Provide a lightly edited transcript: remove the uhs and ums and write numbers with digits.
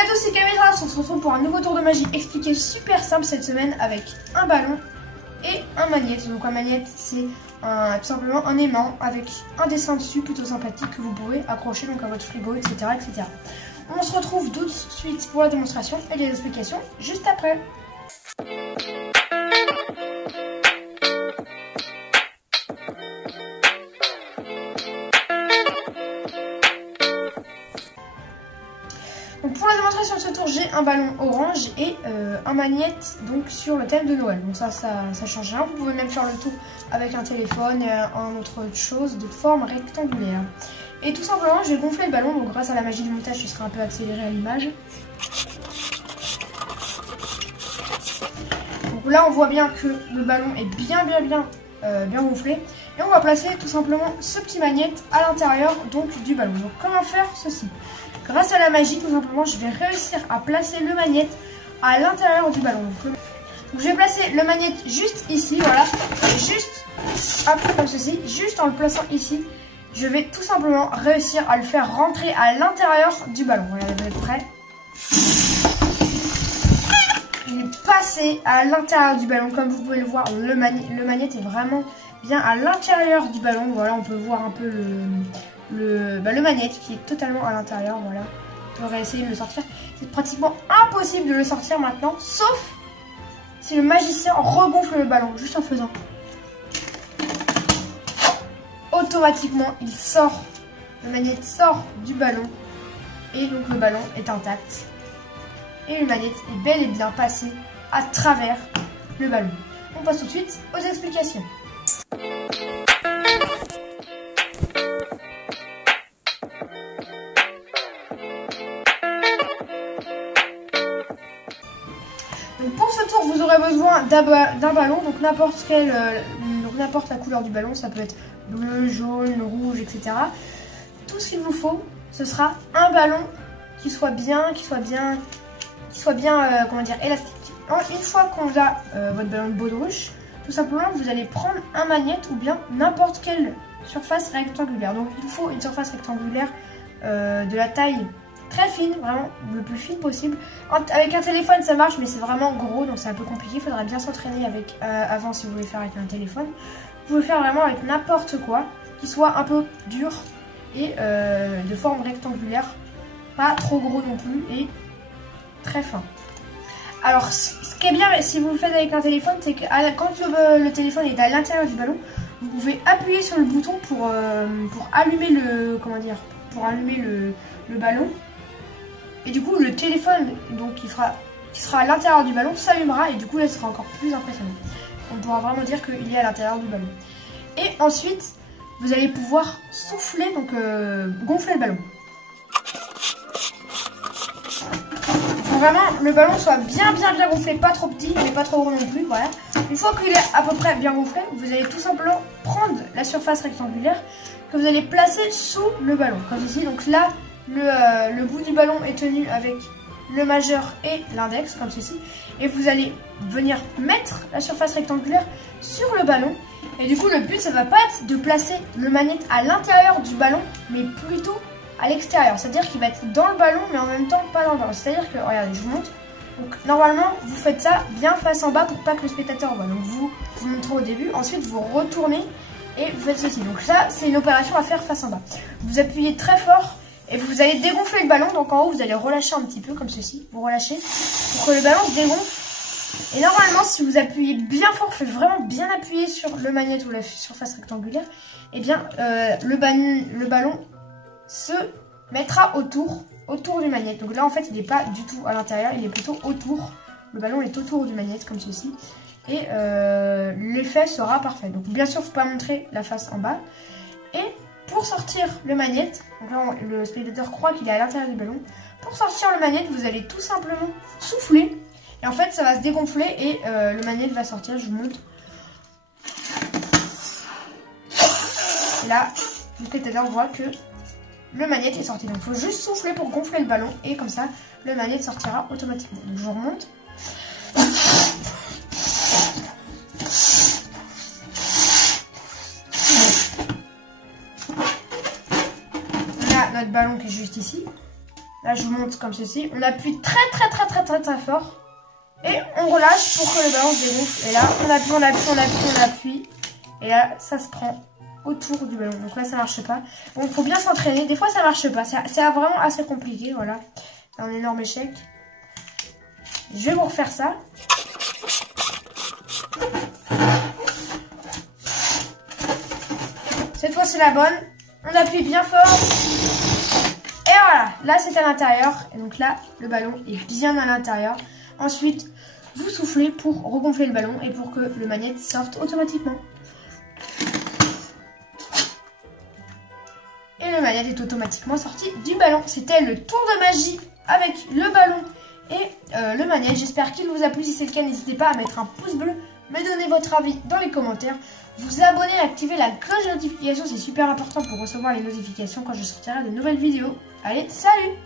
Salut à tous, c'est Caméra, on se retrouve pour un nouveau tour de magie expliqué super simple cette semaine avec un ballon et un magnète. Donc un magnète c'est tout simplement un aimant avec un dessin dessus plutôt sympathique que vous pouvez accrocher donc à votre frigo, etc. etc. On se retrouve tout de suite pour la démonstration et les explications juste après. Donc pour la démonstration de ce tour, j'ai un ballon orange et un magnète donc sur le thème de Noël. Donc ça change rien. Vous pouvez même faire le tour avec un téléphone, un autre chose de forme rectangulaire. Et tout simplement, je vais gonfler le ballon. Donc grâce à la magie du montage, je serai un peu accéléré à l'image. Donc là, on voit bien que le ballon est bien gonflé. Et on va placer tout simplement ce petit magnète à l'intérieur donc du ballon. Donc comment faire ceci? Grâce à la magie, tout simplement, je vais réussir à placer le magnète à l'intérieur du ballon. Donc, je vais placer le magnète juste ici, voilà. Juste, hop, comme ceci. Juste en le plaçant ici, je vais tout simplement réussir à le faire rentrer à l'intérieur du ballon. Regardez, vous êtes prêts? Il est passé à l'intérieur du ballon. Comme vous pouvez le voir, le magnète est vraiment bien à l'intérieur du ballon. Voilà, on peut voir un peu le magnète qui est totalement à l'intérieur. Voilà, on pourrait essayer de le sortir. C'est pratiquement impossible de le sortir maintenant, sauf si le magicien regonfle le ballon, juste en faisant. Automatiquement, il sort, le magnète sort du ballon et donc le ballon est intact. Et le magnète est bel et bien passé à travers le ballon. On passe tout de suite aux explications. Donc pour ce tour, vous aurez besoin d'un ballon, donc n'importe la couleur du ballon, ça peut être bleu, jaune, rouge, etc. Tout ce qu'il vous faut, ce sera un ballon qui soit bien, comment dire, élastique. Une fois qu'on a votre ballon de baudruche, tout simplement, vous allez prendre un magnète ou bien n'importe quelle surface rectangulaire. Donc il faut une surface rectangulaire de la taille très fine, vraiment le plus fine possible. Avec un téléphone ça marche, mais c'est vraiment gros, donc c'est un peu compliqué. Il faudra bien s'entraîner avec avant si vous voulez faire avec un téléphone. Vous pouvez faire vraiment avec n'importe quoi, qui soit un peu dur et de forme rectangulaire, pas trop gros non plus et très fin. Alors ce qui est bien si vous le faites avec un téléphone, c'est que quand le téléphone est à l'intérieur du ballon, vous pouvez appuyer sur le bouton pour allumer le ballon. Et du coup le téléphone donc qui sera à l'intérieur du ballon s'allumera et du coup là ce sera encore plus impressionnant. On pourra vraiment dire qu'il est à l'intérieur du ballon. Et ensuite vous allez pouvoir souffler, donc gonfler le ballon. Il faut vraiment le ballon soit bien gonflé, pas trop petit mais pas trop gros non plus, voilà. Une fois qu'il est à peu près bien gonflé, vous allez tout simplement prendre la surface rectangulaire que vous allez placer sous le ballon, comme ici. Donc là le bout du ballon est tenu avec le majeur et l'index, comme ceci. Et vous allez venir mettre la surface rectangulaire sur le ballon. Et du coup, le but, ça va pas être de placer le magnète à l'intérieur du ballon, mais plutôt à l'extérieur. C'est-à-dire qu'il va être dans le ballon, mais en même temps pas dans le ballon. C'est-à-dire que, regardez, je vous montre. Donc normalement, vous faites ça bien face en bas pour pas que le spectateur voit. Donc vous montrez au début, ensuite vous retournez et vous faites ceci. Donc ça, c'est une opération à faire face en bas. Vous appuyez très fort. Et vous allez dégonfler le ballon, donc en haut vous allez relâcher un petit peu comme ceci, vous relâchez pour que le ballon se dégonfle. Et normalement si vous appuyez bien fort, faites vraiment bien appuyer sur le magnète ou la surface rectangulaire, et bien le ballon se mettra autour du magnète. Donc là en fait il n'est pas du tout à l'intérieur, il est plutôt autour, le ballon est autour du magnète comme ceci. Et l'effet sera parfait. Donc bien sûr il ne faut pas montrer la face en bas. Et pour sortir le magnète, donc là le spectateur croit qu'il est à l'intérieur du ballon. Pour sortir le magnète, vous allez tout simplement souffler. Et en fait, ça va se dégonfler et le magnète va sortir. Je vous montre. Et là, le spectateur voit que le magnète est sorti. Donc il faut juste souffler pour gonfler le ballon. Et comme ça, le magnète sortira automatiquement. Donc je vous remonte. Notre ballon qui est juste ici. Là, je vous montre comme ceci. On appuie très fort. Et on relâche pour que le ballon se dégonfle. Et là, on appuie. Et là, ça se prend autour du ballon. Donc là, ça marche pas. Bon, il faut bien s'entraîner. Des fois, ça marche pas. C'est vraiment assez compliqué. Voilà. C'est un énorme échec. Je vais vous refaire ça. Cette fois, c'est la bonne. On appuie bien fort. Et voilà. Là, c'est à l'intérieur. Et donc là, le ballon est bien à l'intérieur. Ensuite, vous soufflez pour regonfler le ballon et pour que le magnète sorte automatiquement. Et le magnète est automatiquement sorti du ballon. C'était le tour de magie avec le ballon et le magnète. J'espère qu'il vous a plu. Si c'est le cas, n'hésitez pas à mettre un pouce bleu, me donner votre avis dans les commentaires, vous abonner et activer la cloche de notification. C'est super important pour recevoir les notifications quand je sortirai de nouvelles vidéos. Allez, salut!